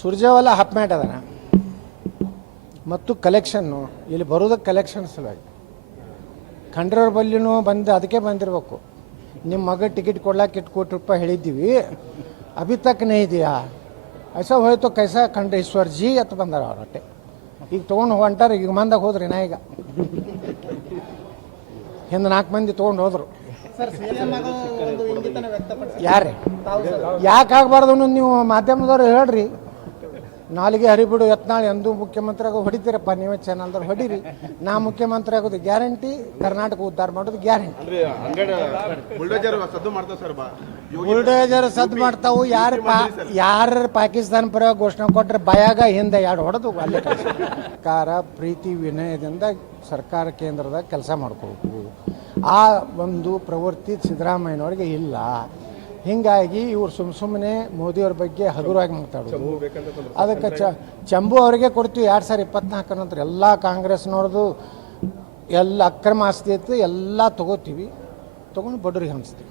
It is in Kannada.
ಸುರ್ಜೇವಾಲ ಹಾಫ್ ಮ್ಯಾಟ್ ಅದನ ಮತ್ತು ಕಲೆಕ್ಷನ್ನು ಇಲ್ಲಿ ಬರೋದಕ್ಕೆ ಕಲೆಕ್ಷನ್ ಸಲುವಾಗಿ ಖಂಡ್ರವ್ರ ಬಲ್ಲಿನೂ ಬಂದು ಅದಕ್ಕೆ ಬಂದಿರಬೇಕು. ನಿಮ್ಮ ಮಗ ಟಿಕೆಟ್ ಕೊಡ್ಲಾಕ 8 ಕೋಟಿ ರೂಪಾಯಿ ಹೇಳಿದ್ದೀವಿ, ಅಭಿ ತಕ್ ನೈ ಇದೆಯಾ ಐಸ ಹೋಯ್ತು ಕೈಸಾ ಖಂಡೇಶ್ವರ್ ಜಿ ಅಂತ ಬಂದಾರ ಅವ್ರ ಅಟ್ಟೆ. ಈಗ ತೊಗೊಂಡು ಹೊಂಟಾರ, ಈಗ ಮಂದಾಗ ಹೋದ್ರಿ ನಾ ಈಗ ಹಿಂದೆ 4 ಮಂದಿ ತೊಗೊಂಡು ಹೋದ್ರು. ಯಾರೇ ಯಾಕೆ ಆಗಬಾರ್ದು ಅನ್ನೋದು ನೀವು ಮಾಧ್ಯಮದವ್ರು ಹೇಳ್ರಿ. ನಾಲಿಗೆ ಹರಿಬಿಡು ಯತ್ನಾಳ್ ಎಂದೂ ಮುಖ್ಯಮಂತ್ರಿ ಆಗೋದು ಹೊಡಿತೀರಪ್ಪ, ನೀವೇ ಚಾನಲ್ದವ್ರು ಹೊಡೀರಿ. ನಾ ಮುಖ್ಯಮಂತ್ರಿ ಆಗೋದು ಗ್ಯಾರಂಟಿ, ಕರ್ನಾಟಕ ಉದ್ಧಾರ ಮಾಡೋದು ಗ್ಯಾರಂಟಿ. ಬುಲ್ಡೇಜರ್ ಸದ್ದು ಮಾಡ್ತಾವು. ಯಾರು ಪಾಕಿಸ್ತಾನ ಪರ ಘೋಷಣೆ ಕೊಟ್ಟರೆ ಬಾಯಾಗ ಹಿಂದೆ 2 ಹೊಡೆದು ಅಲ್ಲೇ ಸರ್ಕಾರ ಪ್ರೀತಿ ವಿನಯದಿಂದ ಸರ್ಕಾರ ಕೇಂದ್ರದಾಗ ಕೆಲಸ ಮಾಡ್ಕೋಬೇಕು. ಆ ಒಂದು ಪ್ರವೃತ್ತಿ ಸಿದ್ದರಾಮಯ್ಯನವ್ರಿಗೆ ಇಲ್ಲ. ಹೀಗಾಗಿ ಇವ್ರು ಸುಮ್ಮನೆ ಮೋದಿಯವ್ರ ಬಗ್ಗೆ ಹಗುರವಾಗಿ ಮಾತಾಡೋದು. ಅದಕ್ಕೆ ಚಂಬು ಅವರಿಗೆ ಕೊಡ್ತೀವಿ 2024 ನಂತರ ಎಲ್ಲ ಕಾಂಗ್ರೆಸ್ನವ್ರದ್ದು ಎಲ್ಲ ಅಕ್ರಮ ಆಸ್ತಿ ಇತ್ತು, ಎಲ್ಲ ತೊಗೋತೀವಿ, ತೊಗೊಂಡು ಬಡವ್ರಿಗೆ ಹಂಚ್ತೀವಿ.